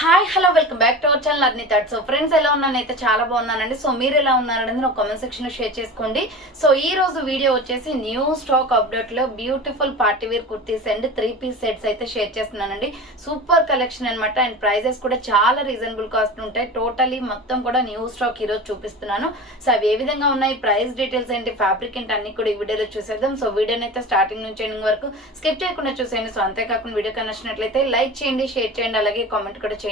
Hi hello welcome back to our channel Arni thoughts. So friends ఎలా ఉన్నానైతే చాలా బాగున్నానండి. సో మీరు ఎలా ఉన్నారనేది నా కామెంట్ సెక్షన్ లో షేర్ చేసుకోండి. సో ఈ రోజు వీడియో వచ్చేసి న్యూ స్టాక్ అప్డేట్ లో beautiful party wear kurtis and 3 piece sets అయితే షేర్ చేస్తున్నానండి. సూపర్ కలెక్షన్ అనమాట. అండ్ ప్రైజెస్ కూడా చాలా రీజనబుల్ కాస్ట్ ఉంటాయి. టోటలీ మొత్తం కూడా న్యూ స్టాక్ ఈ రోజు చూపిస్తున్నాను. సో అవి ఏ విధంగా ఉన్నాయి, ప్రైస్ డీటెయిల్స్ ఏంటి, ఫ్యాబ్రిక్ ఏంటి అన్ని కూడా ఈ వీడియోలో చూసేద్దాం. సో వీడియోని అయితే స్టార్టింగ్ నుంచి ఎండింగ్ వరకు స్కిప్ చేయకుండా చూసేయండి. సో అంతేకాకుండా వీడియో నచ్చినట్లయితే లైక్ చేయండి, షేర్ చేయండి, అలాగే కామెంట్ కూడా చేయండి.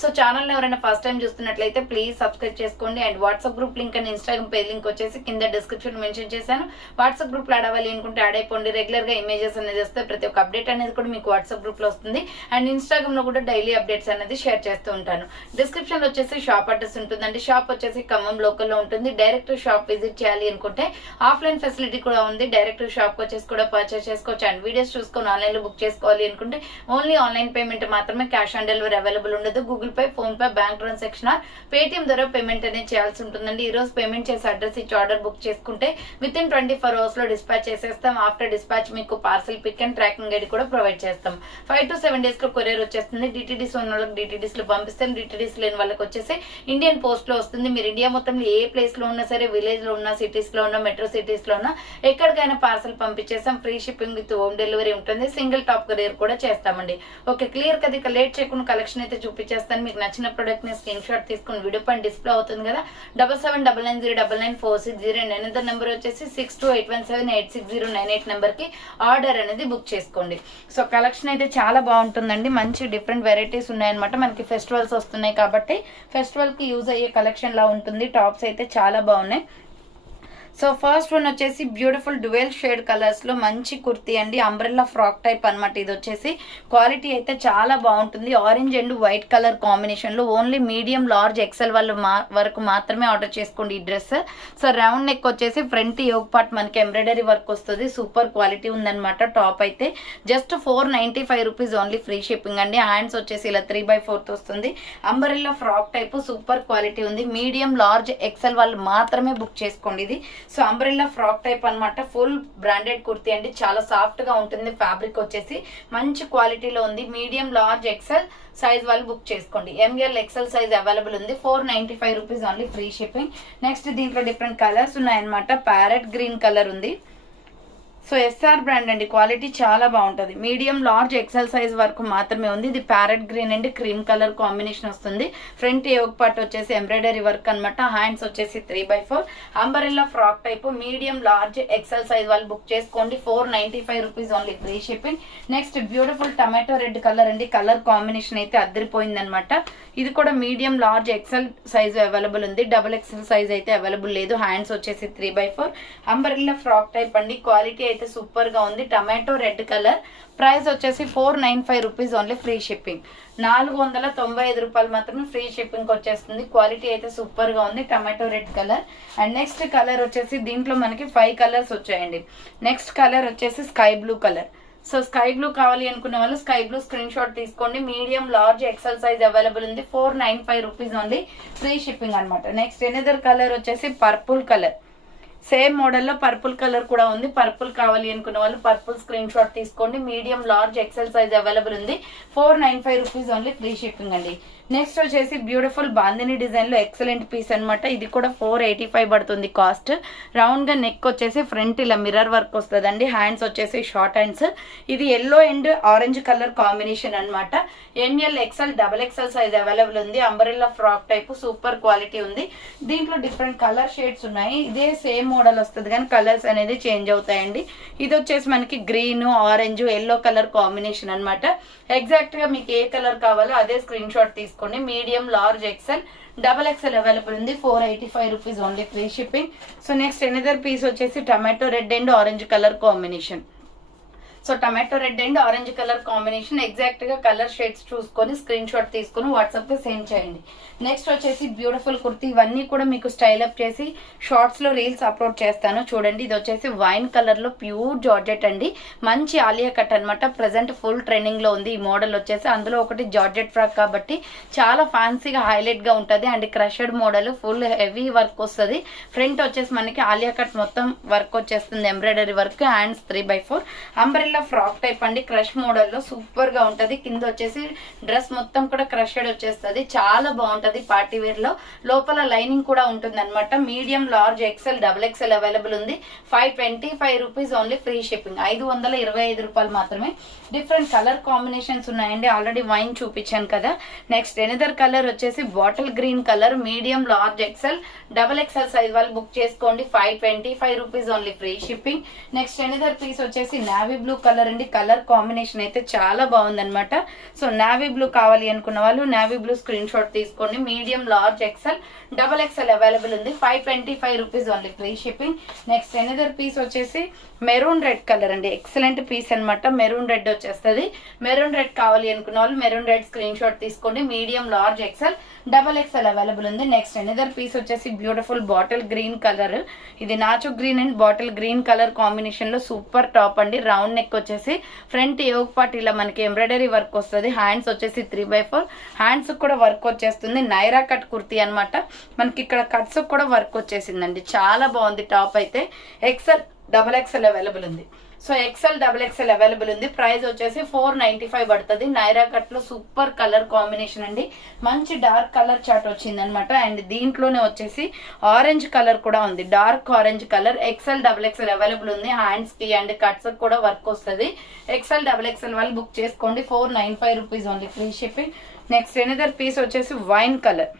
సో ఛానల్ ఎవరైనా ఫస్ట్ టైం చూస్తున్నట్లయితే ప్లీజ్ సబ్స్క్రైబ్ చేసుకోండి. And WhatsApp group link and Instagram page link వచ్చేసి కింద డిస్క్రిప్షన్ మెన్షన్ చేశాను. వాట్సాప్ గ్రూప్ లో ఆడవాలి అనుకుంటే యాడ్ అయిపోండి. రెగ్యులర్ గా ఇమేజెస్ అనేది వస్తే ప్రతి ఒక్క అప్డేట్ అనేది కూడా మీకు వాట్సాప్ గ్రూప్ లో వస్తుంది. అండ్ ఇన్స్టాగ్రామ్ లో కూడా డైలీ అప్డేట్స్ అనేది షేర్ చేస్తూ ఉంటాను. డిస్క్రిప్షన్ లో వచ్చేసి షాప్ అడ్రస్ ఉంటుందండి. షాప్ వచ్చేసి ఖమ్మం లోకల్ లో ఉంటుంది. డైరెక్ట్ షాప్ విజిట్ చేయాలి అనుకుంటే ఆఫ్లైన్ ఫెసిలిటీ కూడా ఉంది. డైరెక్ట్ షాప్ వచ్చేసి కూడా పర్చేస్ చేసుకోవచ్చు. అండ్ వీడియోస్ చూసుకొని ఆన్లైన్ లో బుక్ చేసుకోవాలి అనుకుంటే ఓన్లీ ఆన్లైన్ పేమెంట్ మాత్రమే, క్యాష్ ఆన్ డెలివరీ అవైలబుల్ ఉండదు. Google Pay, PhonePe, bank transaction Paytm ద్వారా పేమెంట్ అనేది చేయాల్సి ఉంటుందండి. ఈ రోజు పేమెంట్ చేసి అడ్రస్ ఇచ్చి ఆర్డర్ బుక్ చేసుకుంటే విత్ ఇన్ 24 hours లో డిస్పాచ్ చేసేస్తాం. ఆఫ్టర్ డిస్పాచ్ మీకు parcel pick and tracking ID కూడా ప్రొవైడ్ చేస్తాం. 5 to 7 days లో కొరియర్ వచ్చేస్తుంది. డిటిడిస్ ఉన్న వాళ్ళకి డిటిడిస్ లో పంపిస్తాం. డిటిడిస్ లేని వాళ్ళకి వచ్చేసి ఇండియన్ పోస్ట్ లో వస్తుంది. మీరు ఇండియా మొత్తంలో ఏ ప్లేస్ లో ఉన్నా సరే, విలేజ్ లో ఉన్నా, సిటీస్ లో ఉన్నా, మెట్రో సిటీస్ లో ఉన్నా, ఎక్కడికైనా పార్సల్ పంపించేస్తాం. Free shipping with home delivery ఉంటుంది. సింగిల్ టాప్ కొరియర్ కూడా చేస్తామండి. ఓకే, క్లియర్ కదా. ఇక లేట్ చేయకుండా కలెక్షన్ అయితే చూపించేస్తాను. మీకు నచ్చిన ప్రొడక్ట్ ని స్క్రీన్ షాట్ తీసుకుని వీడియో పైన డిస్ప్లే అవుతుంది కదా, 7799099460 అండ్ అనదర్ నెంబర్ వచ్చేసి 6281786098 నెంబర్ కి ఆర్డర్ అనేది బుక్ చేసుకోండి. సో కలెక్షన్ అయితే చాలా బాగుంటుందండి. మంచి డిఫరెంట్ వెరైటీస్ ఉన్నాయన్నమాట. మనకి ఫెస్టివల్స్ వస్తున్నాయి కాబట్టి ఫెస్టివల్ కి యూజ్ అయ్యే కలెక్షన్ లా ఉంటుంది. టాప్స్ అయితే చాలా బాగున్నాయి. సో ఫస్ట్ వన్ వచ్చేసి బ్యూటిఫుల్ డ్యూయల్ షేడ్ కలర్స్ లో మంచి కుర్తీ అండి. అంబ్రెల్లా ఫ్రాక్ టైప్ అనమాట. ఇది వచ్చేసి క్వాలిటీ అయితే చాలా బాగుంటుంది. Orange and white colour combination లో ఓన్లీ మీడియం, లార్జ్, ఎక్సెల్ వాళ్ళు వరకు మాత్రమే ఆర్డర్ చేసుకోండి ఈ డ్రెస్. సో రౌండ్ నెక్ వచ్చేసి ఫ్రంట్ యోగ్ పార్ట్ మనకి ఎంబ్రాయిడరీ వర్క్ వస్తుంది. సూపర్ క్వాలిటీ ఉందన్నమాట. టాప్ అయితే just 495 rupees only, free shipping అండి. హ్యాండ్స్ వచ్చేసి ఇలా 3/4 వస్తుంది. Umbrella frock type super quality ఉంది. మీడియం, లార్జ్, ఎక్సెల్ వాళ్ళు మాత్రమే బుక్ చేసుకోండి ఇది. సో అంబ్రెల్లా ఫ్రాక్ టైప్ అన్నమాట. ఫుల్ బ్రాండెడ్ కుర్తీ అండి. చాలా సాఫ్ట్ గా ఉంటుంది. ఫ్యాబ్రిక్ వచ్చేసి మంచి క్వాలిటీలో ఉంది. మీడియం, లార్జ్, ఎక్సెల్ సైజ్ వాళ్ళు బుక్ చేసుకోండి. ఎంఎల్, ఎక్సెల్ సైజ్ అవైలబుల్ ఉంది. 495 rupees only, free shipping. Next దీంట్లో డిఫరెంట్ కలర్స్ ఉన్నాయన్నమాట. ప్యారెట్ గ్రీన్ కలర్ ఉంది. సో ఎస్ఆర్ బ్రాండ్ అండి. క్వాలిటీ చాలా బాగుంటుంది. మీడియం, లార్జ్, ఎక్సెల్ సైజ్ వరకు మాత్రమే ఉంది. ఇది ప్యారెట్ గ్రీన్ అండి, క్రీమ్ కలర్ కాంబినేషన్ వస్తుంది. ఫ్రంట్ యోగ్ పార్ట్ వచ్చేసి ఎంబ్రాయిడరీ వర్క్ అనమాట. హ్యాండ్స్ వచ్చేసి 3/4. Umbrella frock type medium, large, XL size వాళ్ళు బుక్ చేసుకోండి. 495 rupees only, free shipping. Next beautiful tomato red colour అండి. కలర్ కాంబినేషన్ అయితే అద్దరిపోయింది అనమాట. ఇది కూడా medium, large, XL size available ఉంది. డబుల్ ఎక్సెల్ సైజ్ అయితే అవైలబుల్ లేదు. హ్యాండ్స్ వచ్చేసి 3/4. అంబరెల్లా ఫ్రాక్ టైప్ అండి. క్వాలిటీ అయితే సూపర్ గా ఉంది. Tomato red colour. ప్రైస్ వచ్చేసి 495 రూపీస్ ఓన్లీ, ఫ్రీ షిప్పింగ్. 495 రూపాయలు మాత్రమే ఫ్రీ షిప్పింగ్ వచ్చేస్తుంది. క్వాలిటీ అయితే సూపర్ గా ఉంది. Tomato red colour. And next colour వచ్చేసి దీంట్లో మనకి 5 కలర్స్ వచ్చాయండి. నెక్స్ట్ కలర్ వచ్చేసి sky blue colour. So sky blue కావాలి అనుకున్న వాళ్ళు స్కై బ్లూ స్క్రీన్ షాట్ తీసుకోండి. Medium, large, XL size available ఉంది. 495 రూపీస్ ఓన్లీ, ఫ్రీ షిప్పింగ్ అనమాట. నెక్స్ట్ ఎనదర్ కలర్ వచ్చేసి పర్పుల్ కలర్. సేమ్ మోడల్లో పర్పుల్ కలర్ కూడా ఉంది. పర్పుల్ కావాలి అనుకున్న వాళ్ళు పర్పుల్ స్క్రీన్ షాట్ తీసుకోండి. Medium, large, XL size available ఉంది. 495 రూపీస్ ఓన్లీ, ఫ్రీ షిప్పింగ్ అండి. నెక్స్ట్ వచ్చేసి బ్యూటిఫుల్ బాందిని డిజైన్ లో ఎక్సలెంట్ పీస్ అనమాట. ఇది కూడా 485 పడుతుంది కాస్ట్. రౌండ్ గా నెక్ వచ్చేసి ఫ్రంట్ ఇలా మిర్రర్ వర్క్ వస్తుందండి. హ్యాండ్స్ వచ్చేసి షార్ట్ హ్యాండ్స్. ఇది yellow and orange colour combination అనమాట. M L, XL, double XL size available ఉంది. Umbrella frock type super quality ఉంది. దీంట్లో డిఫరెంట్ కలర్ షేడ్స్ ఉన్నాయి. ఇదే సేమ్ మోడల్ వస్తుంది కానీ కలర్స్ అనేది చేంజ్ అవుతాయండి. ఇది వచ్చేసి మనకి green, orange, yellow colour combination అనమాట. ఎగ్జాక్ట్ గా మీకు ఏ కలర్ కావాలో అదే స్క్రీన్ షాట్ తీసుకోండి. Medium, large, XL, double XL available ఉంది. 485 rupees only, free shipping. So next another piece వచ్చేసి tomato red and orange colour combination. So tomato red and orange colour combination. Exact గా colour shades చూసుకొని screen shot తీసుకొని WhatsApp కి send చేయండి. Next వచ్చేసి beautiful kurti. ఇవన్నీ కూడా మీకు స్టైల్ అప్ చేసి షార్ట్స్ లో రీల్స్ అప్లోడ్ చేస్తాను చూడండి. ఇది వచ్చేసి వైన్ కలర్ లో ప్యూర్ జార్జెట్ అండి. మంచి ఆలియా కట్ అనమాట. ప్రెసెంట్ ఫుల్ ట్రెండింగ్ లో ఉంది ఈ మోడల్ వచ్చేసి. అందులో ఒకటి జార్జెట్ ఫ్రాక్ కాబట్టి చాలా ఫ్యాన్సీగా హైలైట్ గా ఉంటది. And crushed model, full heavy work వస్తుంది. ఫ్రంట్ వచ్చేసి మనకి ఆలియా కట్ మొత్తం వర్క్ వచ్చేస్తుంది. Embroidery work. Hands 3/4. Umbrella umbrella frock type అండి, క్రష్ మోడల్లో సూపర్ గా ఉంటది. కింద వచ్చేసి డ్రెస్ మొత్తం కూడా క్రషెడ్ వచ్చేస్తుంది, చాలా బాగుంటది పార్టీ వేర్ లో. లోపల లైనింగ్ కూడా ఉంటుంది అనమాట. Medium, large, XL, double XL available ఉంది. 525 రూపీస్ ఓన్లీ, ఫ్రీ షిప్పింగ్. 525 రూపాయలు మాత్రమే. డిఫరెంట్ కలర్ కాంబినేషన్స్ ఉన్నాయండి, ఆల్రెడీ వైన్ చూపించాను కదా. నెక్స్ట్ ఎనదర్ కలర్ వచ్చేసి bottle green colour, medium, large, XL, double XL size వాళ్ళు బుక్ చేసుకోండి. 525 rupees only, free shipping. Next another piece వచ్చేసి నావీ బ్లూ కలర్ అండి. కలర్ కాంబినేషన్ అయితే చాలా బాగుందన్నమాట. సో నావీ బ్లూ కావాలి అనుకున్న వాళ్ళు నావీ బ్లూ స్క్రీన్ షాట్ తీసుకోండి. Medium, large, XL, double XL available ఉంది. 525 rupees only, free shipping. Next another piece వచ్చేసి మెరూన్ రెడ్ కలర్ అండి, ఎక్సలెంట్ పీస్ అనమాట. మెరూన్ రెడ్ వచ్చేస్తుంది. మెరూన్ రెడ్ కావాలి అనుకున్న వాళ్ళు మెరూన్ రెడ్ స్క్రీన్ షాట్ తీసుకోండి. Medium, large, XL, double XL available ఉంది. నెక్స్ట్ ఎనదర్ పీస్ వచ్చేసి బ్యూటిఫుల్ బాటిల్ గ్రీన్ కలర్. ఇది నాచు green and bottle green colour combination లో సూపర్ టాప్ అండి. రౌండ్ నెక్ వచ్చేసి ఫ్రంట్ యోగ్ పార్ట్ ఇలా మనకి ఎంబ్రాయిడరీ వర్క్ వస్తుంది. హ్యాండ్స్ వచ్చేసి 3/4 హ్యాండ్స్ కూడా వర్క్ వచ్చేస్తుంది. నైరా కట్ కుర్తీ అనమాట. మనకి ఇక్కడ కట్స్ కూడా వర్క్ వచ్చేసిందండి, చాలా బాగుంది టాప్ అయితే. ఎక్సెల్, డబల్ ఎక్సెల్ అవైలబుల్ ఉంది. So XL, double XL available ఉంది. ప్రైస్ వచ్చేసి 495 పడుతుంది. నైరా కట్ లో సూపర్ కలర్ కాంబినేషన్ అండి, మంచి డార్క్ కలర్ చార్ట్ వచ్చింది అనమాట. అండ్ దీంట్లోనే వచ్చేసి ఆరెంజ్ కలర్ కూడా ఉంది, dark orange colour. XL, double XL available ఉంది. హ్యాండ్స్ కి అండ్ కట్స్ కూడా వర్క్ వస్తుంది. ఎక్సెల్, డబుల్ ఎక్సెల్ వాళ్ళు బుక్ చేసుకోండి. 495 rupees only, free shipping. Next another piece వచ్చేసి వైన్ కలర్.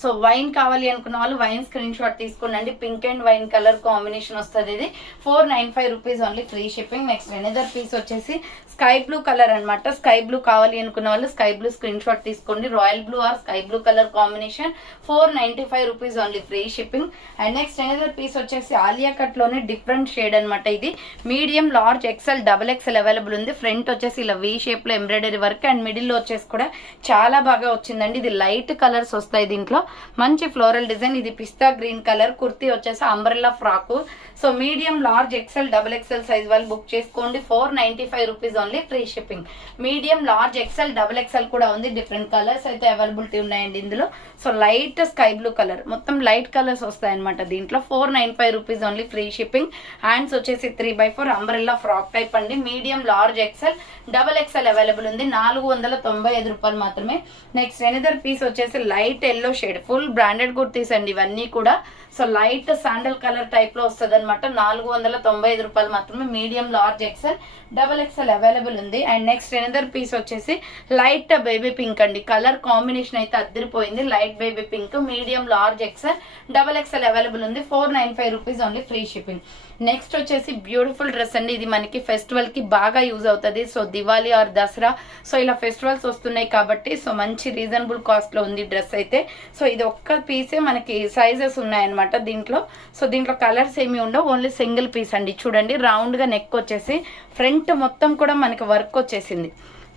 సో వైన్ కావాలి అనుకున్న వాళ్ళు వైన్ స్క్రీన్ షాట్ తీసుకోండి. Pink and wine colour combination వస్తుంది. ఇది 495 rupees only, free shipping. Next another piece వచ్చేసి స్కై బ్లూ కలర్ అనమాట. స్కై బ్లూ కావాలి అనుకున్న వాళ్ళు స్కై బ్లూ స్క్రీన్ షాట్ తీసుకోండి. Royal blue or sky blue colour combination, 495 rupees only, free shipping. And next another piece వచ్చేసి Alia cut లోనే different shade అనమాట. ఇది medium, large, XL, double XL available ఉంది. ఫ్రంట్ వచ్చేసి ఇలా వి షేప్ లో embroidery work and middle లో వచ్చేసి కూడా చాలా బాగా వచ్చిందండి. ఇది లైట్ కలర్స్ వస్తాయి దీంట్లో, మంచి ఫ్లోరల్ డిజైన్. ఇది పిస్తా గ్రీన్ కలర్. కుర్తీ వచ్చేసి umbrella frock. So medium, large, XL, double XL size వాళ్ళు బుక్ చేసుకోండి. 495 rupees only, free shipping. Medium, large, XL, double XL కూడా ఉంది. డిఫరెంట్ కలర్స్ అయితే అవైలబిలిటీ ఉన్నాయండి ఇందులో. So light sky blue colour, మొత్తం లైట్ కలర్స్ వస్తాయి అనమాట దీంట్లో. 495 rupees only, free shipping. Hands వచ్చేసి 3/4 అంబ్రెల్లా ఫ్రాక్ టైప్ అండి. Medium, large, XL, double XL available ఉంది. 495 రూపాయలు మాత్రమే. నెక్స్ట్ ఎనదర్ పీస్ వచ్చేసి light yellow shade, full branded kurtis అండి ఇవన్నీ కూడా. So light sandal colour type లో వస్తుంది అనమాట. 495 రూపాయలు మాత్రమే. Medium, large, XL, double XL available ఉంది. అండ్ నెక్స్ట్ ఎనదర్ పీస్ వచ్చేసి లైట్ బేబీ పింక్ అండి. కలర్ కాంబినేషన్ అయితే అద్దరిపోయింది. Light baby pink, medium, large, XL, double XL available ఉంది. 495 rupees only, free shipping. Next వచ్చేసి బ్యూటిఫుల్ డ్రెస్ అండి. ఇది మనకి ఫెస్టివల్ కి బాగా యూజ్ అవుతుంది. So Diwali are Dasara, so ఇలా ఫెస్టివల్స్ వస్తున్నాయి కాబట్టి సో మంచి రీజనబుల్ కాస్ట్ లో ఉంది డ్రెస్ అయితే. సో ఇది ఒక్క పీసే మనకి సైజెస్ ఉన్నాయన్నమాట దీంట్లో. సో దీంట్లో కలర్స్ ఏమి ఉండవు, ఓన్లీ సింగిల్ పీస్ అండి. చూడండి రౌండ్ గా నెక్ వచ్చేసి ఫ్రంట్ మొత్తం కూడా మనకి వర్క్ వచ్చేసింది.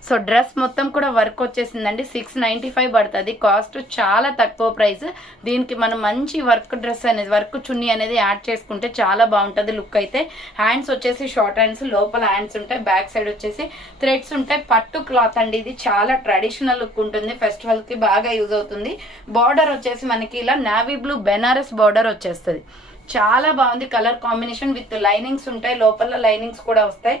సో డ్రెస్ మొత్తం కూడా వర్క్ వచ్చేసిందండి. 695 పడుతుంది కాస్ట్, చాలా తక్కువ ప్రైస్. దీనికి మనం మంచి వర్క్ డ్రెస్ అనేది, వర్క్ చున్నీ అనేది యాడ్ చేసుకుంటే చాలా బాగుంటుంది లుక్ అయితే. హ్యాండ్స్ వచ్చేసి షార్ట్ హ్యాండ్స్, లోపల హ్యాండ్స్ ఉంటాయి, బ్యాక్ సైడ్ వచ్చేసి థ్రెడ్స్ ఉంటాయి. పట్టు క్లాత్ అండి ఇది, చాలా ట్రెడిషనల్ లుక్ ఉంటుంది. ఫెస్టివల్ కి బాగా యూజ్ అవుతుంది. బార్డర్ వచ్చేసి మనకి ఇలా నావీ బ్లూ బెనారస్ బార్డర్ వచ్చేస్తుంది. చాలా బాగుంది కలర్ కాంబినేషన్. విత్ లైనింగ్స్ ఉంటాయి, లోపల లైనింగ్స్ కూడా వస్తాయి.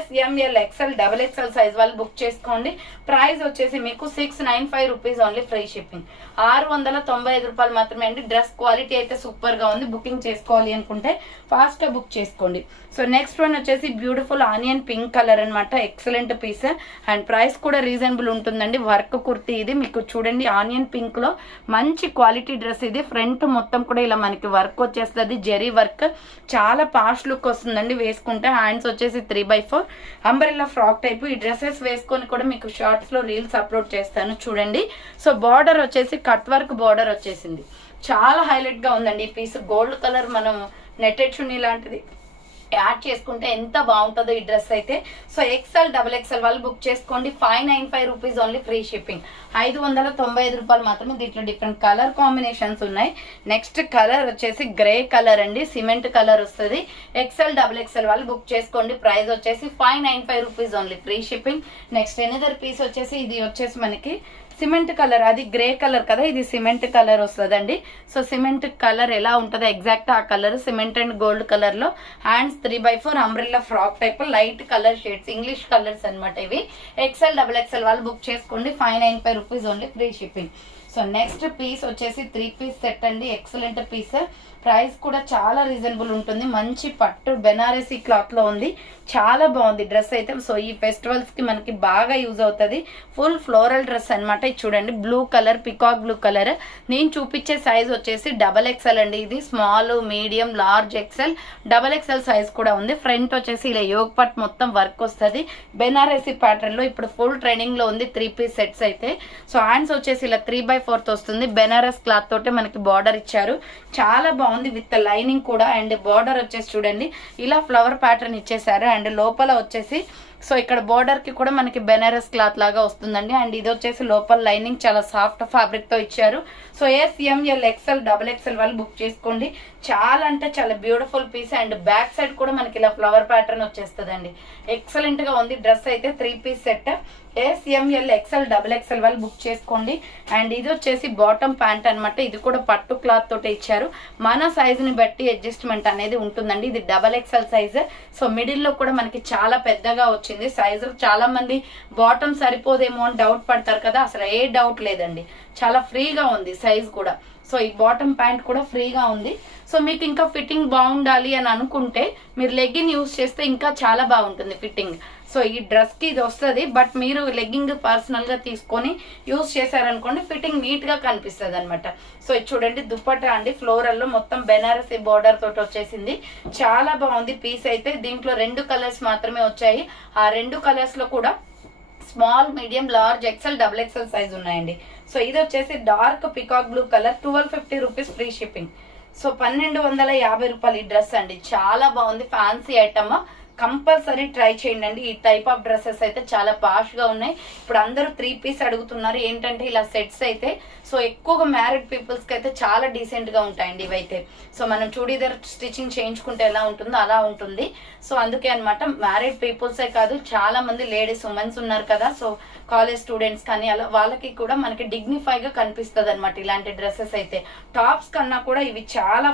SML, XL, double XL size వాళ్ళు బుక్ చేసుకోండి. ప్రైస్ వచ్చేసి మీకు 695 రూపీస్ ఓన్లీ, ఫ్రీ షిప్పింగ్. 695 రూపాయలు మాత్రమే అండి. డ్రెస్ క్వాలిటీ అయితే సూపర్ గా ఉంది. బుకింగ్ చేసుకోవాలి అనుకుంటే ఫాస్ట్ గా బుక్ చేసుకోండి. సో నెక్స్ట్ వన్ వచ్చేసి బ్యూటిఫుల్ ఆనియన్ పింక్ కలర్ అనమాట. ఎక్సలెంట్ పీస్ అండ్ ప్రైస్ కూడా రీజనబుల్ ఉంటుందండి. వర్క్ కుర్తీ ఇది మీకు చూడండి, ఆనియన్ పింక్ లో మంచి క్వాలిటీ డ్రెస్ ఇది. ఫ్రంట్ మొత్తం కూడా ఇలా మనకి వర్క్ వచ్చేస్తుంది, జెరీ వర్క్, చాలా పాష్ లుక్ వస్తుందండి వేసుకుంటే. హ్యాండ్స్ వచ్చేసి 3/4 అంబ్రెల్లా ఫ్రాక్ టైప్. ఈ డ్రెస్సెస్ వేసుకొని కూడా మీకు షార్ట్స్ లో రీల్స్ అప్లోడ్ చేస్తాను చూడండి. సో బార్డర్ వచ్చేసి కట్ వర్క్ బార్డర్ వచ్చేసింది, చాలా హైలైట్ గా ఉందండి ఈ పీస్. గోల్డ్ కలర్ మనం నెట్టెడ్ చున్నీ లాంటిది యాడ్ చేసుకుంటే ఎంత బాగుంటుందో ఈ డ్రెస్ అయితే. సో XL, డబల్ ఎక్స్ఎల్ వాళ్ళు బుక్ చేసుకోండి. 595 రూపీస్ ఓన్లీ, ఫ్రీ షిప్పింగ్. 595 రూపాయలు మాత్రమే. దీంట్లో డిఫరెంట్ కలర్ కాంబినేషన్స్ ఉన్నాయి. నెక్స్ట్ కలర్ వచ్చేసి గ్రే కలర్ అండి, సిమెంట్ కలర్ వస్తుంది. XL, డబల్ ఎక్స్ఎల్ వాళ్ళు బుక్ చేసుకోండి. ప్రైస్ వచ్చేసి 595 rupees only, free shipping. Next another piece వచ్చేసి ఇది వచ్చేసి మనకి సిమెంట్ కలర్, అది గ్రే కలర్ కదా, ఇది సిమెంట్ కలర్ వస్తుందండి. సో సిమెంట్ కలర్ ఎలా ఉంటుందో ఎగ్జాక్ట్ ఆ colour, cement and gold colour లో. Hands 3/4 umbrella frock type light colour shades, English colours అనమాట ఇవి. XL XXL వాళ్ళు బుక్ చేసుకోండి. 595 rupees only, free shipping. So next piece వచ్చేసి 3 పీస్ సెట్ అండి. ఎక్సలెంట్ పీస్, ప్రైస్ కూడా చాలా రీజనబుల్ ఉంటుంది. మంచి పట్టు బెనారసీ క్లాత్ లో ఉంది, చాలా బాగుంది డ్రెస్ అయితే. సో ఈ ఫెస్టివల్స్ కి మనకి బాగా యూజ్ అవుతుంది. ఫుల్ ఫ్లోరల్ డ్రెస్ అనమాట. ఇది చూడండి, blue colour, peacock blue colour. నేను చూపించే సైజ్ వచ్చేసి XXL అండి. ఇది small, medium, large, XL, XXL size కూడా ఉంది. ఫ్రంట్ వచ్చేసి ఇలా యోగ్ పట్ మొత్తం వర్క్ వస్తుంది బెనారసీ ప్యాటర్న్ లో. ఇప్పుడు ఫుల్ ట్రెండింగ్ లో ఉంది 3 పీస్ సెట్స్ అయితే. సో హ్యాండ్స్ వచ్చేసి ఇలా 3/4 వస్తుంది. బెనారస్ క్లాత్ తోటే మనకి బార్డర్ ఇచ్చారు, చాలా బాగుంది విత్ లైనింగ్ కూడా. అండ్ బార్డర్ వచ్చేసి చూడండి ఇలా ఫ్లవర్ ప్యాటర్న్ ఇచ్చేసారు. అండ్ లోపల వచ్చేసి సో ఇక్కడ బోర్డర్ కి కూడా మనకి బెనారస్ క్లాత్ లాగా వస్తుందండి. అండ్ ఇది వచ్చేసి లోపల లైనింగ్ చాలా సాఫ్ట్ ఫ్యాబ్రిక్ తో ఇచ్చారు. సో SML XL XXL వాళ్ళు బుక్ చేసుకోండి. చాలా అంటే చాలా beautiful piece. And back side కూడా మనకి ఇలా ఫ్లవర్ ప్యాటర్న్ వచ్చేస్తుందండి. ఎక్సలెంట్ గా ఉంది డ్రెస్ అయితే. 3 piece set SML XL XXL వాళ్ళు బుక్ చేసుకోండి. అండ్ ఇది వచ్చేసి బాటమ్ ప్యాంట్ అనమాట. ఇది కూడా పట్టు క్లాత్ తోటి ఇచ్చారు. మన సైజ్ ని బట్టి అడ్జస్ట్మెంట్ అనేది ఉంటుందండి. ఇది XXL సైజ్. సో మిడిల్ లో కూడా మనకి చాలా పెద్దగా వచ్చింది సైజు. చాలా మంది బాటమ్ సరిపోదేమో అని డౌట్ పడతారు కదా, అసలు ఏ డౌట్ లేదండి, చాలా ఫ్రీగా ఉంది సైజ్ కూడా. సో ఈ బాటమ్ ప్యాంట్ కూడా ఫ్రీగా ఉంది. సో మీకు ఇంకా ఫిట్టింగ్ బాగుండాలి అని అనుకుంటే మీరు లెగ్గిన్ యూజ్ చేస్తే ఇంకా చాలా బాగుంటుంది ఫిట్టింగ్. సో ఈ డ్రెస్ కి ఇది వస్తుంది, బట్ మీరు లెగ్గింగ్ పర్సనల్ గా తీసుకొని యూజ్ చేశారనుకోండి ఫిట్టింగ్ నీట్ గా కనిపిస్తుంది అనమాట. సో ఇది చూడండి దుప్పట్టా అండి, ఫ్లోరల్ లో మొత్తం బెనారసీ బోర్డర్ తోటి వచ్చేసింది. చాలా బాగుంది పీస్ అయితే. దీంట్లో 2 కలర్స్ మాత్రమే వచ్చాయి. ఆ 2 కలర్స్ లో కూడా small, medium, large, XL XXL size ఉన్నాయండి. సో ఇది వచ్చేసి dark peacock blue colour, 1250 rupees, free shipping. So 1250 రూపాయలు ఈ డ్రెస్ అండి. చాలా బాగుంది, ఫ్యాన్సీ ఐటమ్. కంపల్సరీ ట్రై చేయండి అండి. ఈ టైప్ ఆఫ్ డ్రెస్సెస్ అయితే చాలా పాష్ గా ఉన్నాయి. ఇప్పుడు అందరూ 3 పీస్ అడుగుతున్నారు. ఏంటంటే ఇలా సెట్స్ అయితే సో ఎక్కువగా మ్యారీడ్ పీపుల్స్ కి అయితే చాలా డీసెంట్ గా ఉంటాయండి ఇవైతే. సో మనం చూడీదార్ స్టిచ్చింగ్ చేయించుకుంటే ఎలా ఉంటుందో అలా ఉంటుంది. సో అందుకే అనమాట, మ్యారీడ్ పీపుల్సే కాదు, చాలా మంది లేడీస్ ఉమెన్స్ ఉన్నారు కదా, సో కాలేజ్ స్టూడెంట్స్ కానీ అలా వాళ్ళకి కూడా మనకి డిగ్నిఫై గా కనిపిస్తుంది అనమాట ఇలాంటి డ్రెస్సెస్ అయితే. టాప్స్ కన్నా కూడా ఇవి చాలా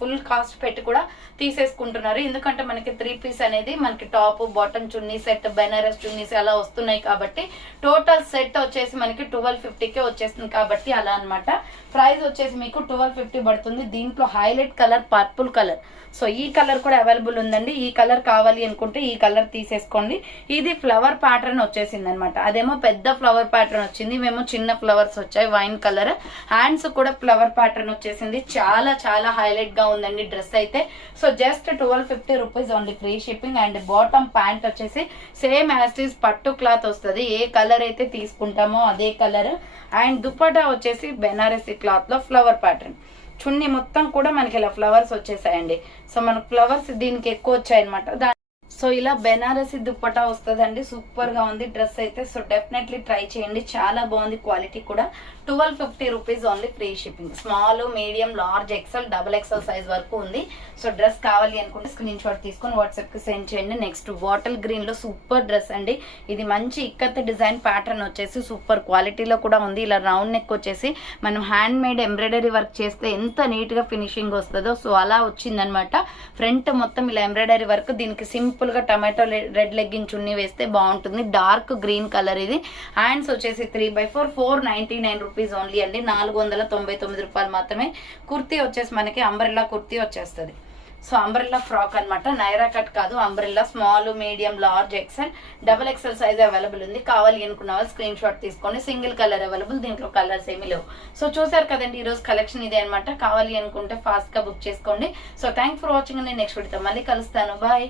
ఫుల్ కాస్ట్ పెట్టి కూడా తీసేసుకుంటున్నారు. ఎందుకంటే మనకి 3 పీస్ అనేది మనకి టాప్, బాటమ్, చున్నీ సెట్, బెనారస్ చున్నీస్ అలా వస్తున్నాయి కాబట్టి టోటల్ సెట్ వచ్చేసి మనకి 1250కే వచ్చేస్తుంది కాబట్టి అలా అనమాట. ప్రైస్ వచ్చేసి మీకు 1250 పడుతుంది. దీంట్లో highlight colour purple colour. So ఈ కలర్ కూడా అవైలబుల్ ఉందండి. ఈ కలర్ కావాలి అనుకుంటే ఈ కలర్ తీసేసుకోండి. ఇది ఫ్లవర్ ప్యాటర్న్ వచ్చేసింది అనమాట. అదేమో పెద్ద ఫ్లవర్ ప్యాటర్న్ వచ్చింది, మేము చిన్న ఫ్లవర్స్ వచ్చాయి వైన్ కలర్. హ్యాండ్స్ కూడా ఫ్లవర్ ప్యాటర్న్ వచ్చేసింది. చాలా చాలా హైలైట్ గా ఉందండి డ్రెస్ అయితే. So just 1250 rupees only, free shipping. And bottom pant వచ్చేసి సేమ్ యాజ్ ఈజ్ పట్టు క్లాత్ వస్తుంది. ఏ కలర్ అయితే తీసుకుంటామో అదే కలర్. అండ్ దుపట్టా వచ్చేసి బెనారసీ క్లాత్ లో ఫ్లవర్ ప్యాటర్న్. చున్నీ మొత్తం కూడా మనకి ఇలా ఫ్లవర్స్ వచ్చేసాయండి. సో మనకు ఫ్లవర్స్ దీనికి ఎక్కువ వచ్చాయి అనమాట. సో ఇలా బెనారసీ దుప్పటా వస్తుందండి. సూపర్ గా ఉంది డ్రెస్ అయితే. సో డెఫినెట్లీ ట్రై చేయండి, చాలా బాగుంది. క్వాలిటీ కూడా 1250 rupees only, free shipping. Small, medium, large, XL XXL size వరకు ఉంది. సో డ్రెస్ కావాలి అనుకుంటే స్క్రీన్ షాట్ తీసుకొని వాట్సాప్ కి సెండ్ చేయండి. నెక్స్ట్ బాటిల్ గ్రీన్ లో సూపర్ డ్రెస్ అండి. ఇది మంచి ఇక్కత్ డిజైన్ ప్యాటర్న్ వచ్చేసి సూపర్ క్వాలిటీలో కూడా ఉంది. ఇలా రౌండ్ నెక్ వచ్చేసి మనం హ్యాండ్ మేడ్ ఎంబ్రాయిడరీ వర్క్ చేస్తే ఎంత నీట్ గా ఫినిషింగ్ వస్తుందో సో అలా వచ్చిందనమాట. ఫ్రంట్ మొత్తం ఇలా ఎంబ్రాయిడరీ వర్క్. దీనికి సింపుల్ గా టమాటో రెడ్ లెగ్గింగ్ చున్నీ వేస్తే బాగుంటుంది. డార్క్ గ్రీన్ కలర్ ఇది. హ్యాండ్స్ వచ్చేసి 3/4, 499 రూపీస్ ఓన్లీ అండి. 499 రూపాయలు మాత్రమే. కుర్తీ వచ్చేసి మనకి అంబ్రెల్లా కుర్తీ వచ్చేస్తుంది. సో అంబ్రెల్లా ఫ్రాక్ అనమాట, నైరా కట్ కాదు, umbrella. Small, medium, large, XL XXL size available ఉంది. కావాలి అనుకున్న వాళ్ళు స్క్రీన్ షాట్ తీసుకోండి. సింగిల్ కలర్ అవైలబుల్, దీంట్లో కలర్స్ ఏమీ లేవు. సో చూసారు కదండి, ఈ రోజు కలెక్షన్ ఇదే అనమాట. కావాలి అనుకుంటే ఫాస్ట్ గా బుక్ చేసుకోండి. సో థ్యాంక్స్ ఫర్ వాచింగ్ అండి. నెక్స్ట్ వీడియోతో మళ్ళీ కలుస్తాను. బాయ్.